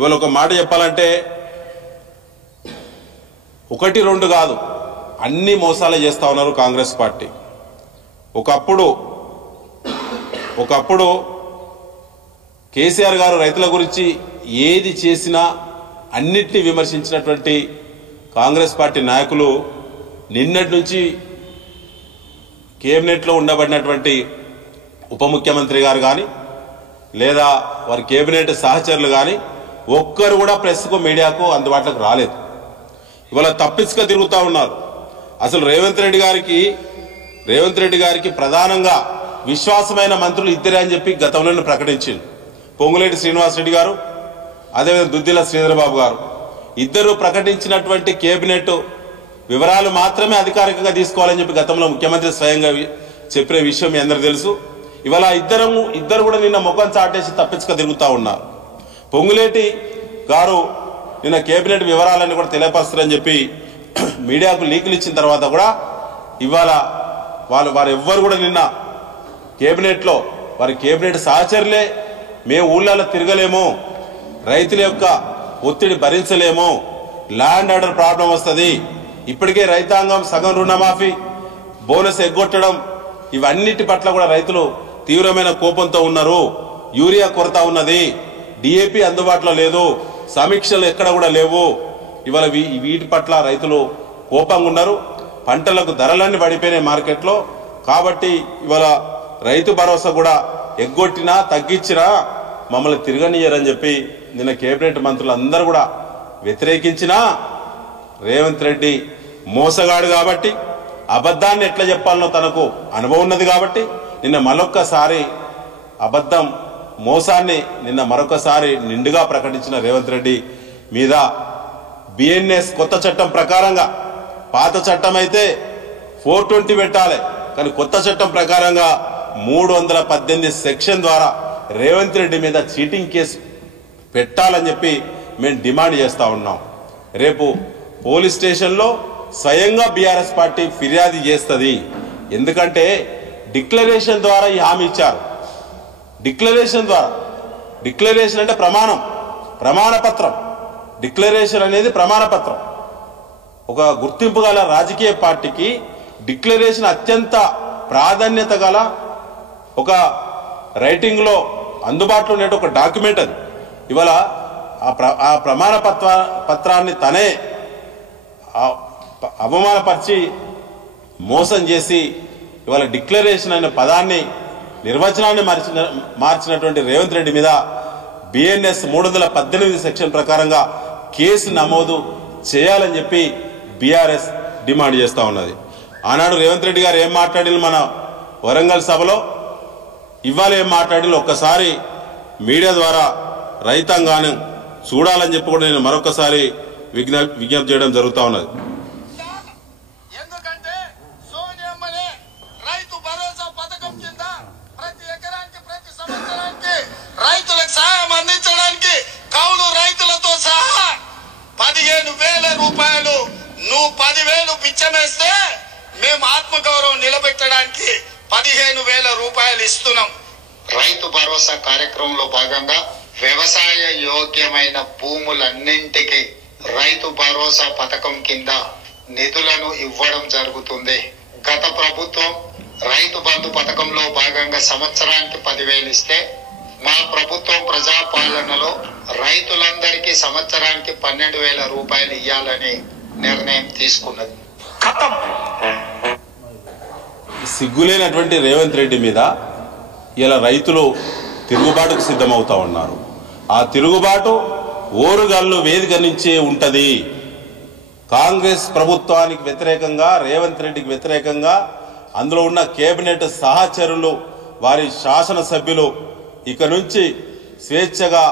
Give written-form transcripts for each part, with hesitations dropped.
ఇవాళ ఒక మాట చెప్పాలంటే ఒకటి రెండు కాదు, అన్ని మోసాలే చేస్తా ఉన్నారు కాంగ్రెస్ పార్టీ. ఒకప్పుడు కేసీఆర్ గారు రైతుల గురించి ఏది చేసినా అన్నిటినీ విమర్శించినటువంటి కాంగ్రెస్ పార్టీ నాయకులు నిన్నటి నుంచి కేబినెట్లో ఉండబడినటువంటి ఉప ముఖ్యమంత్రి గారు కానీ లేదా వారి కేబినెట్ సహచరులు కానీ ఒక్కరు కూడా ప్రెస్కు మీడియాకు అందుబాటులోకి రాలేదు. ఇవాళ తప్పించుక తిరుగుతూ ఉన్నారు. అసలు రేవంత్ రెడ్డి గారికి ప్రధానంగా విశ్వాసమైన మంత్రులు ఇద్దరే అని చెప్పి గతంలోనే ప్రకటించింది. పొంగులేటి శ్రీనివాసరెడ్డి గారు, అదేవిధంగా దుద్దిల శ్రీధరబాబు గారు ఇద్దరు ప్రకటించినటువంటి కేబినెట్ వివరాలు మాత్రమే అధికారికంగా తీసుకోవాలని చెప్పి గతంలో ముఖ్యమంత్రి స్వయంగా చెప్పిన విషయం మీ అందరికీ తెలుసు. ఇవాళ ఇద్దరు కూడా నిన్న ముఖం చాటేసి తప్పించుక తిరుగుతూ ఉన్నారు. పొంగులేటి గారు నిన్న కేబినెట్ వివరాలన్నీ కూడా తెలియపరుస్తారని చెప్పి మీడియాకు లీకులు ఇచ్చిన తర్వాత కూడా ఇవాళ వారు ఎవ్వరు కూడా నిన్న కేబినెట్లో వారి కేబినెట్ సహచరులే మేము ఊళ్ళలో తిరగలేము, రైతుల యొక్క ఒత్తిడి భరించలేము, ల్యాండ్ ఆర్డర్ ప్రాబ్లం వస్తుంది, ఇప్పటికే రైతాంగం సగం రుణమాఫీ బోనస్ ఎగ్గొట్టడం ఇవన్నిటి పట్ల కూడా రైతులు తీవ్రమైన కోపంతో ఉన్నారు, యూరియా కొరత ఉన్నది, డిఏపి అందుబాటులో లేదు, సమీక్షలు ఎక్కడ కూడా లేవు, ఇవాళ వీటి పట్ల రైతులు కోపంగా ఉన్నారు. పంటలకు ధరలన్నీ పడిపోయినాయి మార్కెట్లో. కాబట్టి ఇవాళ రైతు భరోసా కూడా ఎగ్గొట్టినా తగ్గించినా మమ్మల్ని తిరగనియరని చెప్పి నిన్న కేబినెట్ మంత్రులు అందరూ కూడా వ్యతిరేకించినా రేవంత్ రెడ్డి మోసగాడు కాబట్టి అబద్ధాన్ని ఎట్లా చెప్పాలనో తనకు అనుభవం ఉన్నది కాబట్టి నిన్న మరొక్కసారి అబద్ధం మోసాన్ని మరొకసారి నిండుగా ప్రకటించిన రేవంత్ రెడ్డి మీద బిఎన్ఎస్ కొత్త చట్టం ప్రకారంగా, పాత చట్టం అయితే 420 పెట్టాలి, కానీ కొత్త చట్టం ప్రకారంగా 318 సెక్షన్ ద్వారా రేవంత్ రెడ్డి మీద చీటింగ్ కేసు పెట్టాలని చెప్పి మేము డిమాండ్ చేస్తా ఉన్నాం. రేపు పోలీస్ స్టేషన్లో స్వయంగా బీఆర్ఎస్ పార్టీ ఫిర్యాదు చేస్తుంది. ఎందుకంటే డిక్లరేషన్ ద్వారా ఈ హామీ ఇచ్చారు. డిక్లరేషన్ అంటే ప్రమాణపత్రం. డిక్లరేషన్ అనేది ప్రమాణపత్రం. ఒక గుర్తింపు గల రాజకీయ పార్టీకి డిక్లరేషన్ అత్యంత ప్రాధాన్యత గల ఒక రైటింగ్లో అందుబాటులో ఉండే ఒక డాక్యుమెంట్ అది. ఇవాళ ఆ ప్రమాణ పత్రాన్ని తనే అవమానపరిచి మోసం చేసి ఇవాళ డిక్లరేషన్ అనే పదాన్ని నిర్వచనాన్ని మార్చినటువంటి రేవంత్ రెడ్డి మీద బిఎన్ఎస్ 318 సెక్షన్ ప్రకారంగా కేసు నమోదు చేయాలని చెప్పి బీఆర్ఎస్ డిమాండ్ చేస్తూ ఉన్నది. ఆనాడు రేవంత్ రెడ్డి గారు ఏం మాట్లాడిన మన వరంగల్ సభలో, ఇవాళ ఏం మాట్లాడిన ఒక్కసారి మీడియా ద్వారా రైతాంగాన్ని చూడాలని చెప్పి కూడా నేను మరొకసారి విజ్ఞప్తి చేయడం జరుగుతూ ఉన్నది. రైతులకు సహాయం అందించడానికి కౌలు రైతులతో సహా 15,000 రూపాయలు, నువ్వు 10,000 పిచ్చమేస్తే మేము ఆత్మగౌరవం నిలబెట్టడానికి 15,000 రూపాయలు ఇస్తున్నాం. రైతు భరోసా కార్యక్రమంలో భాగంగా వ్యవసాయ యోగ్యమైన భూములన్నింటికి రైతు భరోసా పథకం కింద నిధులను ఇవ్వడం జరుగుతుంది. గత ప్రభుత్వం రైతు బంధు పథకంలో భాగంగా సంవత్సరానికి 10,000 ఇస్తే మా ప్రభుత్వం ప్రజాపాలనలో రైతులందరికీ సంవత్సరానికి 12,000 రూపాయలు ఇవ్వాలని నిర్ణయం తీసుకున్నది. సిగ్గులేనటువంటి రేవంత్ రెడ్డి మీద ఇలా రైతులు తిరుగుబాటుకు సిద్ధమవుతా ఉన్నారు. ఆ తిరుగుబాటు ఓరుగల్లు వేదిక నుంచే ఉంటది. కాంగ్రెస్ ప్రభుత్వానికి వ్యతిరేకంగా, రేవంత్ రెడ్డికి వ్యతిరేకంగా అందులో ఉన్న కేబినెట్ సహచరులు, వారి శాసనసభ్యులు ఇక నుంచి స్వేచ్ఛగా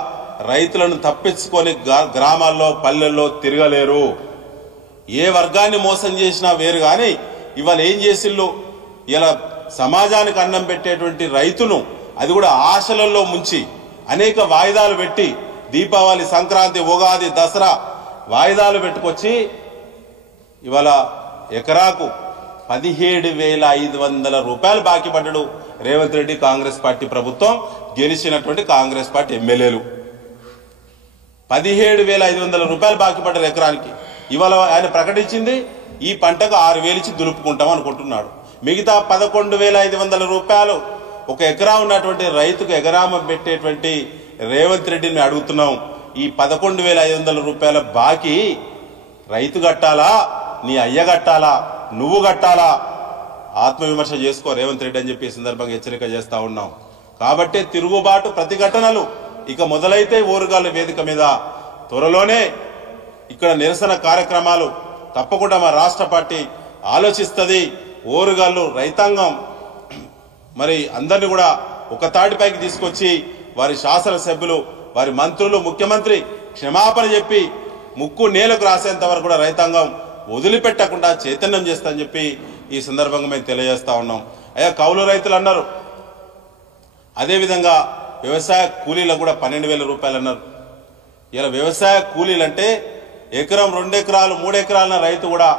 రైతులను తప్పించుకొని గ్రామాల్లో పల్లెల్లో తిరగలేరు. ఏ వర్గాన్ని మోసం చేసినా వేరు, కానీ ఇవాళ ఏం చేసిళ్ళు, ఇలా సమాజానికి అన్నం పెట్టేటువంటి రైతును అది కూడా ఆశలలో ముంచి అనేక వాయిదాలు పెట్టి, దీపావళి, సంక్రాంతి, ఉగాది, దసరా వాయిదాలు పెట్టుకొచ్చి ఇవాళ ఎకరాకు 17,500 రూపాయలు బాకీ పడ్డాడు రేవంత్ రెడ్డి, కాంగ్రెస్ పార్టీ ప్రభుత్వం, గెలిచినటువంటి కాంగ్రెస్ పార్టీ ఎమ్మెల్యేలు. 17,500 రూపాయలు బాకీ పడ్డారు ఎకరానికి. ఇవాళ ఆయన ప్రకటించింది ఈ పంటకు 6,000 ఇచ్చి దులుపుకుంటాం అనుకుంటున్నాడు. మిగతా 11,500 రూపాయలు ఒక ఎకరా ఉన్నటువంటి రైతుకు ఎకరామ పెట్టేటువంటి రేవంత్ రెడ్డిని అడుగుతున్నాం. ఈ 11,500 రూపాయల బాకీ రైతు కట్టాలా, నీ అయ్య కట్టాలా, నువ్వు కట్టాలా? ఆత్మవిమర్శ చేసుకో రేవంత్ రెడ్డి అని చెప్పి ఈ సందర్భంగా హెచ్చరిక చేస్తా ఉన్నాం. కాబట్టి తిరుగుబాటు ప్రతిఘటనలు ఇక మొదలైతే ఓరుగాళ్ళ వేదిక మీద త్వరలోనే ఇక్కడ నిరసన కార్యక్రమాలు తప్పకుండా మా రాష్ట్ర పార్టీ ఆలోచిస్తుంది. ఓరుగాళ్ళు రైతాంగం మరి అందరినీ కూడా ఒక తాటిపైకి తీసుకొచ్చి వారి శాసనసభ్యులు, వారి మంత్రులు, ముఖ్యమంత్రి క్షమాపణ చెప్పి ముక్కు నేలకు రాసేంత వరకు కూడా రైతాంగం వదిలిపెట్టకుండా చైతన్యం చేస్తామని చెప్పి ఈ సందర్భంగా మేము తెలియజేస్తా ఉన్నాం. అయ్యా కౌలు రైతులు అన్నారు, అదేవిధంగా వ్యవసాయ కూలీలకు కూడా 12,000 రూపాయలు అన్నారు. ఇలా వ్యవసాయ కూలీలు అంటే ఎకరం 2 ఎకరాలు 3 ఎకరాల రైతు కూడా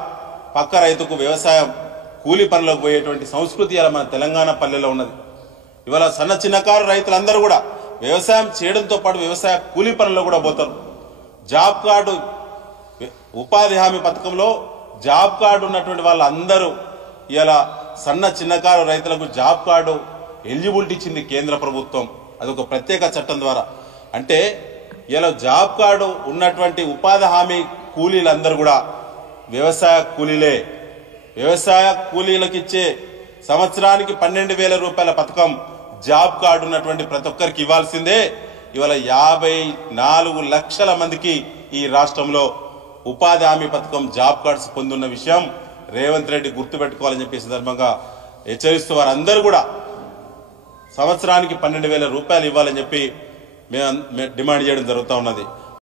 పక్క రైతుకు వ్యవసాయం కూలీ పనులకు పోయేటువంటి సంస్కృతి ఇలా మన తెలంగాణ పల్లెలో ఉన్నది. ఇవాళ సన్న చిన్నకారు రైతులందరూ కూడా వ్యవసాయం చేయడంతో పాటు వ్యవసాయ కూలీ పనుల్లో కూడా పోతారు. జాబ్ కార్డు ఉపాధి హామీ పథకంలో జాబ్ కార్డు ఉన్నటువంటి వాళ్ళందరూ ఇలా సన్న చిన్నకారు రైతులకు జాబ్ కార్డు ఎలిజిబిలిటీ ఇచ్చింది కేంద్ర ప్రభుత్వం. అదొక ప్రత్యేక చట్టం ద్వారా. అంటే ఇలా జాబ్ కార్డు ఉన్నటువంటి ఉపాధి హామీ కూలీలందరూ కూడా వ్యవసాయ కూలీలే. వ్యవసాయ కూలీలకు ఇచ్చే సంవత్సరానికి 12,000 రూపాయల పథకం జాబ్ కార్డు ఉన్నటువంటి ప్రతి ఒక్కరికి ఇవ్వాల్సిందే. ఇవాళ 54 లక్షల మందికి ఈ రాష్ట్రంలో ఉపాధి హామీ పథకం జాబ్ కార్డ్స్ పొందున్న విషయం రేవంత్ రెడ్డి గుర్తుపెట్టుకోవాలని చెప్పి సందర్భంగా హెచ్చరిస్తూ వారందరూ కూడా సంవత్సరానికి 12,000 రూపాయలు ఇవ్వాలని చెప్పి మేము డిమాండ్ చేయడం జరుగుతూ ఉన్నది.